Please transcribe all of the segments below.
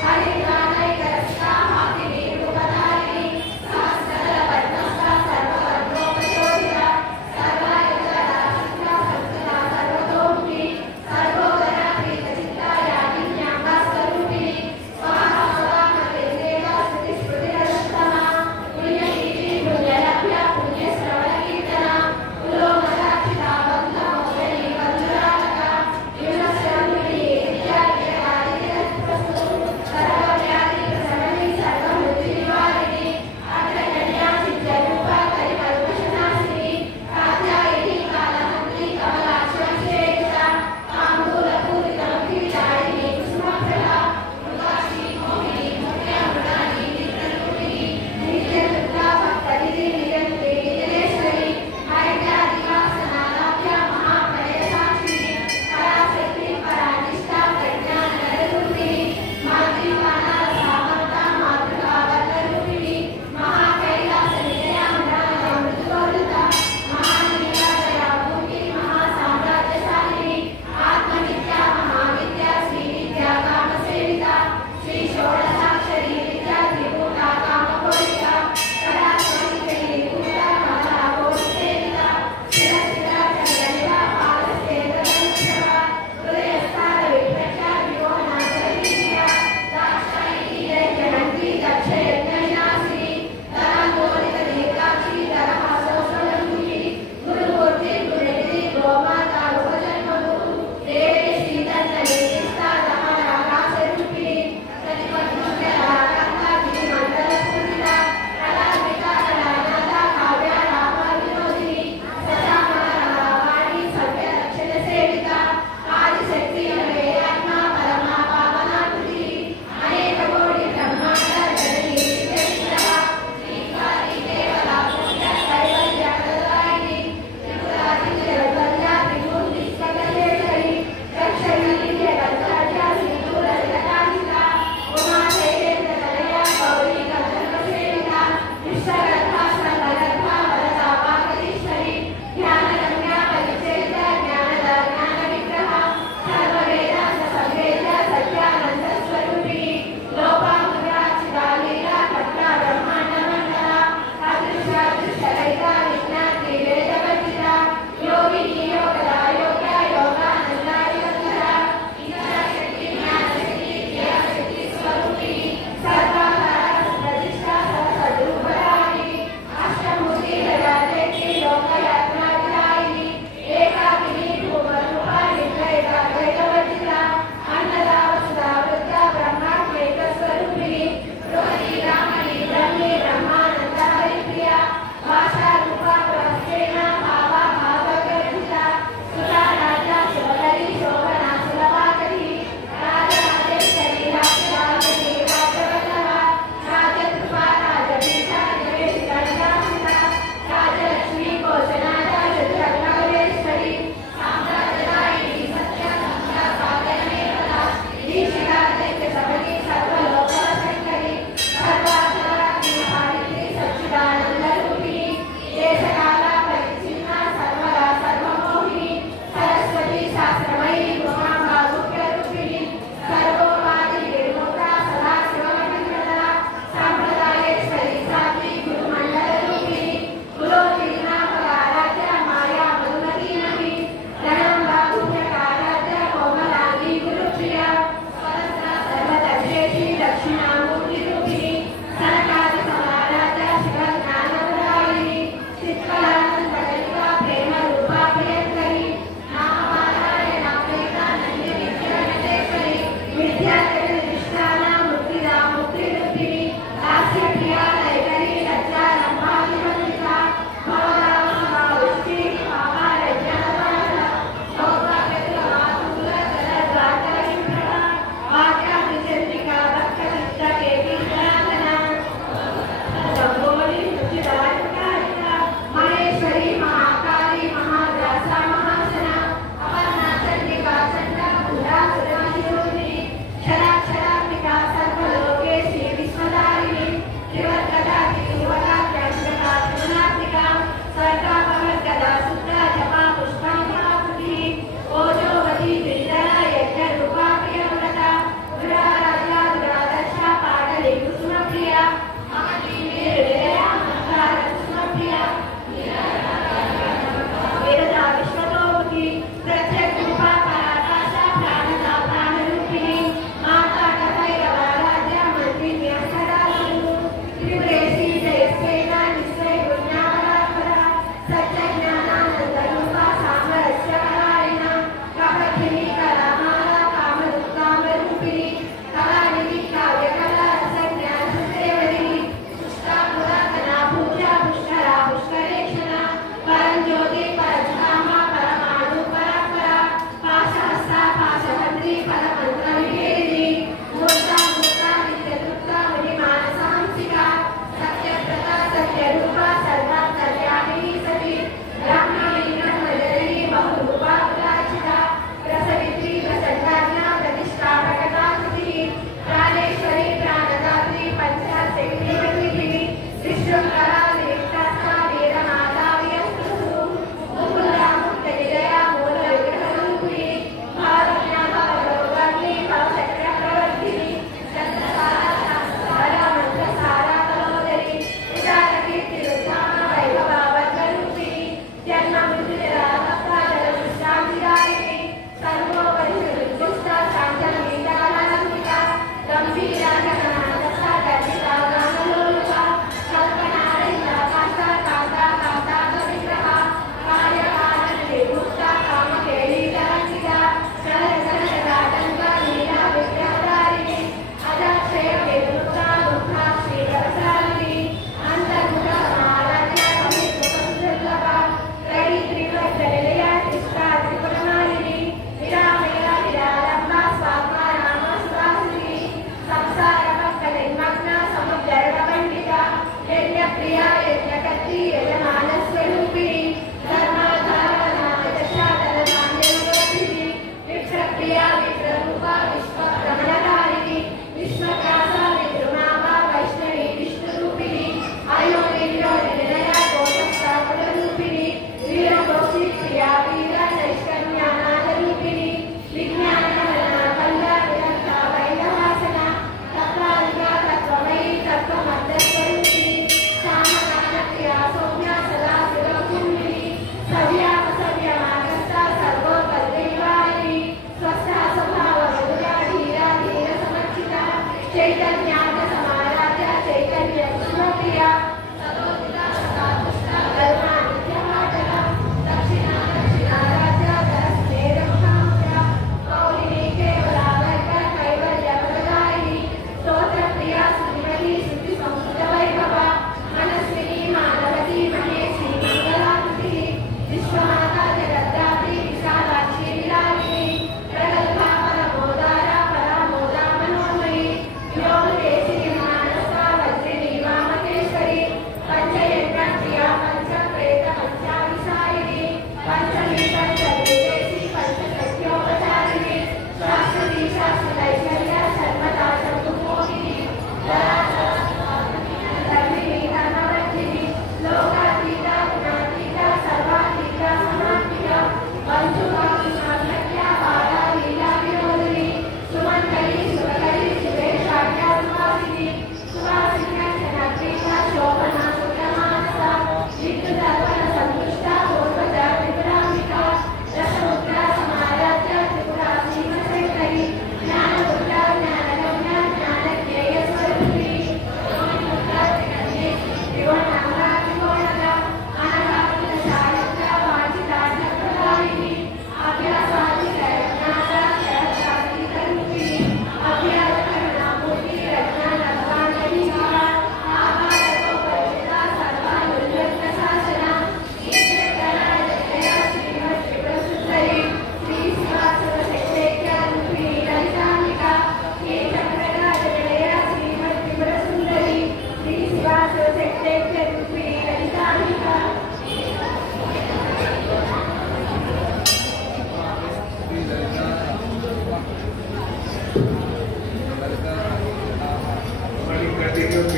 Sarva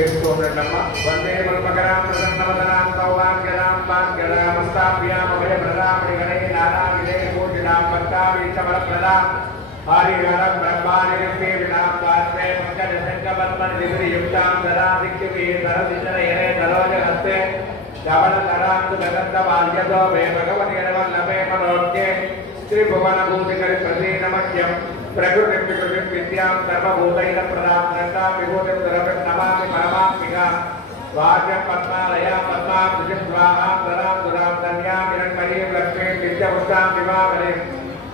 वंदे मकरां प्रसन्नवदनां सौभाग्यदां भाग्यदामस्ताभ्यां अभयप्रदां मणिगणे नानाविधे पूजितां भक्ताभीष्टफलप्रदां हरिहरं ब्रह्माण्डे विनां पार्श्वे पंकजशङ्खपद्मनिधियुक्तां सदा दिक्युपी सरसिद्धनयने सरोजहस्ते धवलधरां सुगन्धमाल्यतो मे भगवतीर्वल्लभे मनोज्ञे श्रीभुवनभूतिकरिप्रसीनमह्यं प्रकृतिं विकृतिं विद्यां सर्वभूतैकप्रदां नन्दां विभूतिं दुरभिं नमामि परमात्मिकां वाक्यं पद्मालयां पद्मां तुजिं स्वाहां सदां सुरां धन्यां हिरण्मयीं लक्ष्मीं विद्यापुष्टां विभावरीम्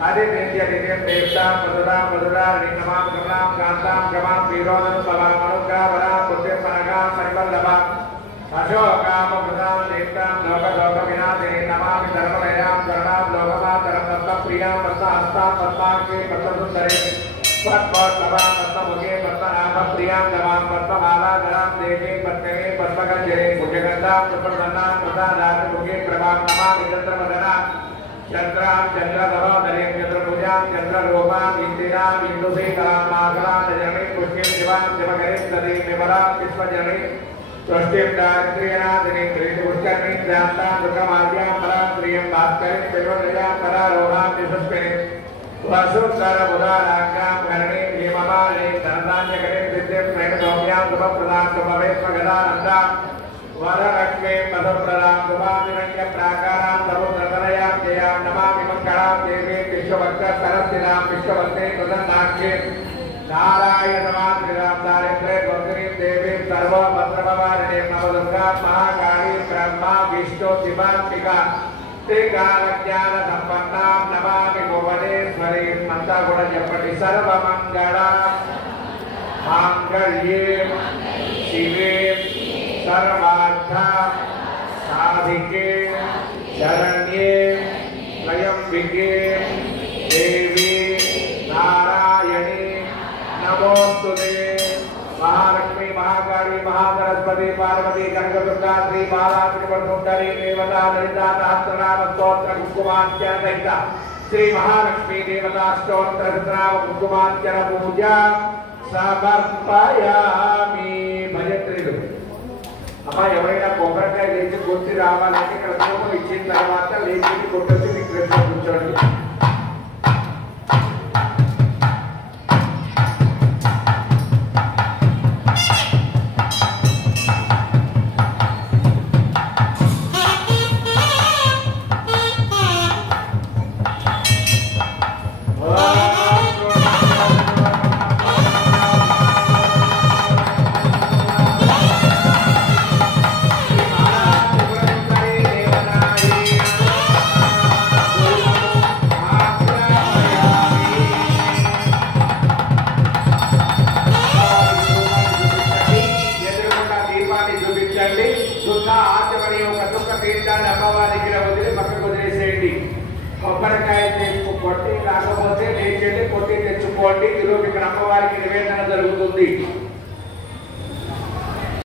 आदित्यनित्यं देवतां मधुरां नमां कमलां कान्तां गमां वीरोदं स्वभां मनुग्रावरां पुत्रीं मनगां परिवल्लभां अशोकामृतां देवतां लोकलोकविनाशिनीं नमामि धर्मलयां करुणां लोकमातरं पद्मप्रियां पद्महस्तां पद्माङ्गीं पद्मसुन्दरीं पद्मोत्तमां पद्ममुखीं पद्मनाभप्रियां नमां पद्ममालाधरां देवीं पद्मिनीं पद्मगञ्जरीं भुजगन्धां सुप्रसन्नां प्रसादात्मुखीं प्रभां नमामि चन्द्रवदनां चन्द्रां चन्द्रधरोधरीं चन्द्रभुजां चन्द्ररूपां इन्दिरां इन्दुशीतलां मातरां जननीं पुष्टिं शिवां शिवकरीं सतीं विमलां विश्वजननीं स्वस्तिं दारिद्र्यनाथिनीं त्रिपुष्करीं ध्यान्तां दुर्गमाद्यां परां प्रियं भास्करीं विवदयां परारोहां यशस्विनीं वसुन्धरमुदाराज्ञां करणीं हेममालिनीं धनधान्यकरीं सिद्धिं प्रेमसौम्यां शुभप्रदां शुभवेश्मगदानन्दां वरलक्ष्मीं मधुप्रदां शुभाभिरण्यप्राकारां समुद्रतनयां जयां नमामि मङ्गलां देवीं विश्वभक्तसरस्वतीं विश्ववन्दें प्रसन्नाक्षीं नारायणमातृकां दारिद्र्ये भक्तिनीं देवीं सर्वभद्रभवारिणीं नवदुर्गां महाकालीं ब्रह्मा विष्णु शिवात्मिकां त्रिकालज्ञानसम्पन्नां नमामि भुवनेश्वरीं मन्त्रगुणजपति सर्वमङ्गलां माङ्गल्ये शिवे सर्वार्थ साधिके शरण्ये त्र्यम्बिके देवी नारायणी नमोस्तुते महालक्ष्मी महाकाली महासरस्वती पार्वती कनकदुर्गा श्री बाला त्रिपुरसुंदरी देवता ललिता सहस्रनाम स्तोत्र कुंकुमार्चन सहित श्री महालक्ष्मी देवता स्तोत्र सहस्रनाम कुंकुमार्चन पूजा समर्पयामि भजत्रीलु అమ్మా ఎవరైనా కొబ్బరికాయ లేచి కొట్టి రావాలంటే ఇక్కడ కోపం ఇచ్చిన తర్వాత లేచి కొట్టొచ్చి మీకు రెస్ట్ కూర్చోండి శుద్ధ ఆచమని ఒక దుఃఖ తీర్థాన్ని అమ్మవారికి వదిలి పక్కకు వదిలేసేయండి. కొబ్బరికాయ కొట్టి కాకపోతే లేచేది కొట్టి తెచ్చుకోండి. ఈరోజు ఇక్కడ అమ్మవారికి నివేదన జరుగుతుంది.